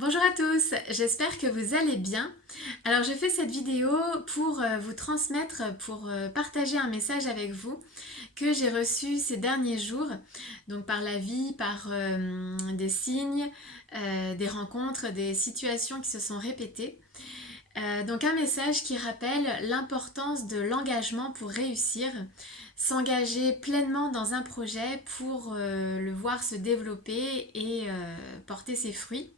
Bonjour à tous, j'espère que vous allez bien. Alors je fais cette vidéo pour vous transmettre, pour partager un message avec vous que j'ai reçu ces derniers jours, donc par la vie, par des signes, des rencontres, des situations qui se sont répétées. Donc un message qui rappelle l'importance de l'engagement pour réussir, s'engager pleinement dans un projet pour le voir se développer et porter ses fruits.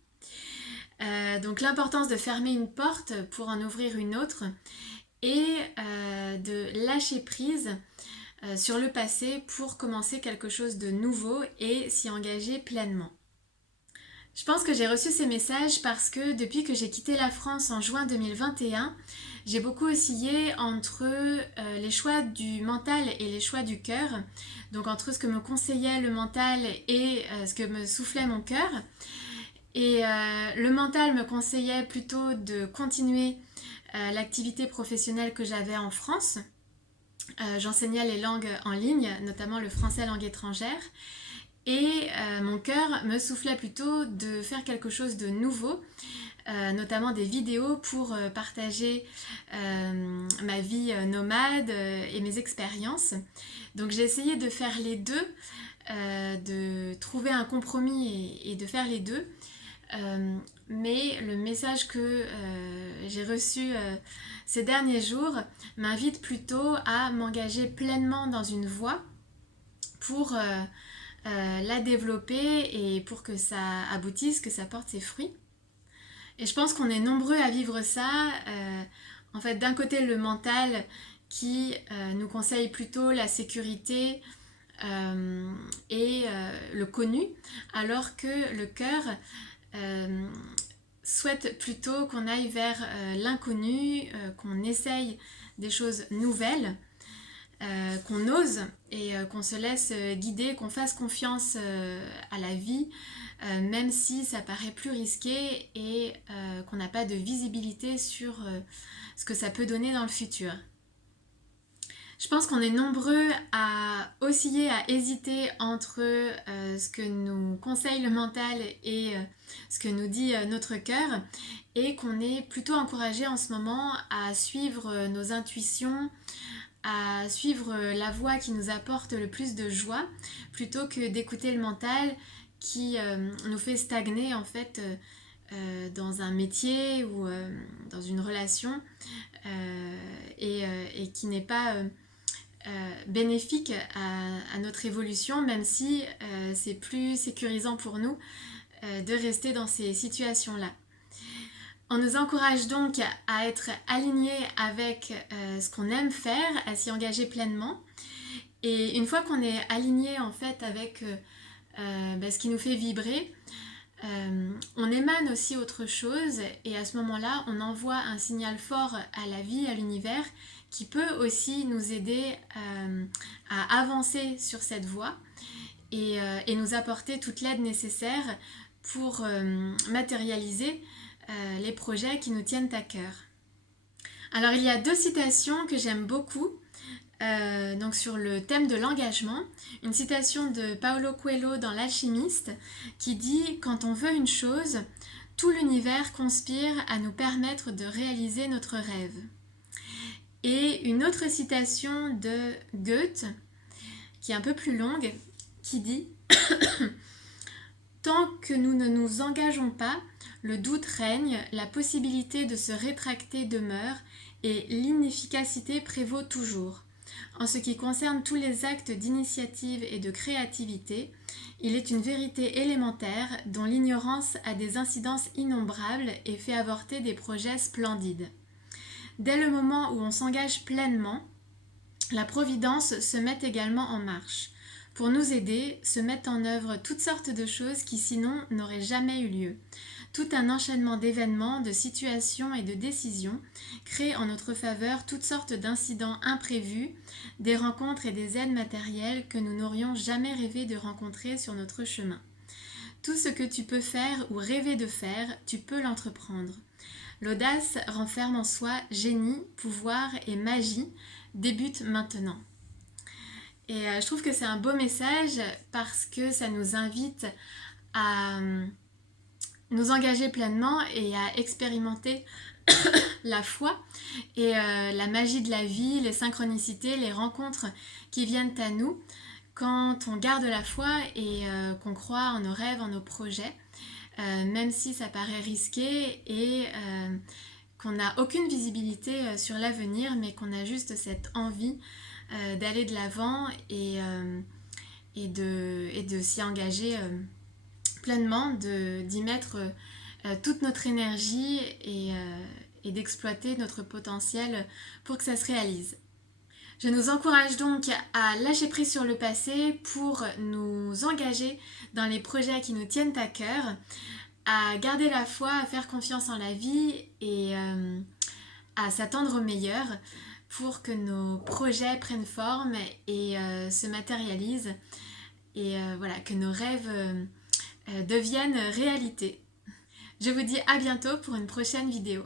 Donc l'importance de fermer une porte pour en ouvrir une autre et de lâcher prise sur le passé pour commencer quelque chose de nouveau et s'y engager pleinement. Je pense que j'ai reçu ces messages parce que depuis que j'ai quitté la France en juin 2021, j'ai beaucoup oscillé entre les choix du mental et les choix du cœur, donc entre ce que me conseillait le mental et ce que me soufflait mon cœur. Et le mental me conseillait plutôt de continuer l'activité professionnelle que j'avais en France. J'enseignais les langues en ligne, notamment le français langue étrangère. Et mon cœur me soufflait plutôt de faire quelque chose de nouveau, notamment des vidéos pour partager ma vie nomade et mes expériences. Donc j'ai essayé de faire les deux, de trouver un compromis et de faire les deux. Mais le message que j'ai reçu ces derniers jours m'invite plutôt à m'engager pleinement dans une voie pour la développer et pour que ça aboutisse, que ça porte ses fruits. Et je pense qu'on est nombreux à vivre ça. En fait, d'un côté, le mental qui nous conseille plutôt la sécurité et le connu, alors que le cœur souhaite plutôt qu'on aille vers l'inconnu, qu'on essaye des choses nouvelles, qu'on ose et qu'on se laisse guider, qu'on fasse confiance à la vie, même si ça paraît plus risqué et qu'on n'a pas de visibilité sur ce que ça peut donner dans le futur. Je pense qu'on est nombreux à osciller, à hésiter entre ce que nous conseille le mental et ce que nous dit notre cœur, et qu'on est plutôt encouragé en ce moment à suivre nos intuitions, à suivre la voie qui nous apporte le plus de joie, plutôt que d'écouter le mental qui nous fait stagner en fait dans un métier ou dans une relation et qui n'est pas bénéfique à notre évolution, même si c'est plus sécurisant pour nous de rester dans ces situations-là. On nous encourage donc à être alignés avec ce qu'on aime faire, à s'y engager pleinement. Et une fois qu'on est aligné en fait avec ce qui nous fait vibrer, on émane aussi autre chose, et à ce moment-là, on envoie un signal fort à la vie, à l'univers, qui peut aussi nous aider à avancer sur cette voie et nous apporter toute l'aide nécessaire pour matérialiser les projets qui nous tiennent à cœur. Alors il y a deux citations que j'aime beaucoup donc sur le thème de l'engagement. Une citation de Paulo Coelho dans L'Alchimiste qui dit « Quand on veut une chose, tout l'univers conspire à nous permettre de réaliser notre rêve ». Et une autre citation de Goethe, qui est un peu plus longue, qui dit « Tant que nous ne nous engageons pas, le doute règne, la possibilité de se rétracter demeure et l'inefficacité prévaut toujours. En ce qui concerne tous les actes d'initiative et de créativité, il est une vérité élémentaire dont l'ignorance a des incidences innombrables et fait avorter des projets splendides. Dès le moment où on s'engage pleinement, la providence se met également en marche. Pour nous aider, se mettent en œuvre toutes sortes de choses qui sinon n'auraient jamais eu lieu. Tout un enchaînement d'événements, de situations et de décisions crée en notre faveur toutes sortes d'incidents imprévus, des rencontres et des aides matérielles que nous n'aurions jamais rêvé de rencontrer sur notre chemin. Tout ce que tu peux faire ou rêver de faire, tu peux l'entreprendre. L'audace renferme en soi génie, pouvoir et magie, débute maintenant. Et je trouve que c'est un beau message parce que ça nous invite à nous engager pleinement et à expérimenter la foi et la magie de la vie, les synchronicités, les rencontres qui viennent à nous quand on garde la foi et qu'on croit en nos rêves, en nos projets, même si ça paraît risqué et qu'on n'a aucune visibilité sur l'avenir, mais qu'on a juste cette envie d'aller de l'avant et de s'y engager pleinement, d'y mettre toute notre énergie et d'exploiter notre potentiel pour que ça se réalise. Je nous encourage donc à lâcher prise sur le passé pour nous engager dans les projets qui nous tiennent à cœur, à garder la foi, à faire confiance en la vie et à s'attendre au meilleur pour que nos projets prennent forme et se matérialisent et voilà, que nos rêves deviennent réalité. Je vous dis à bientôt pour une prochaine vidéo.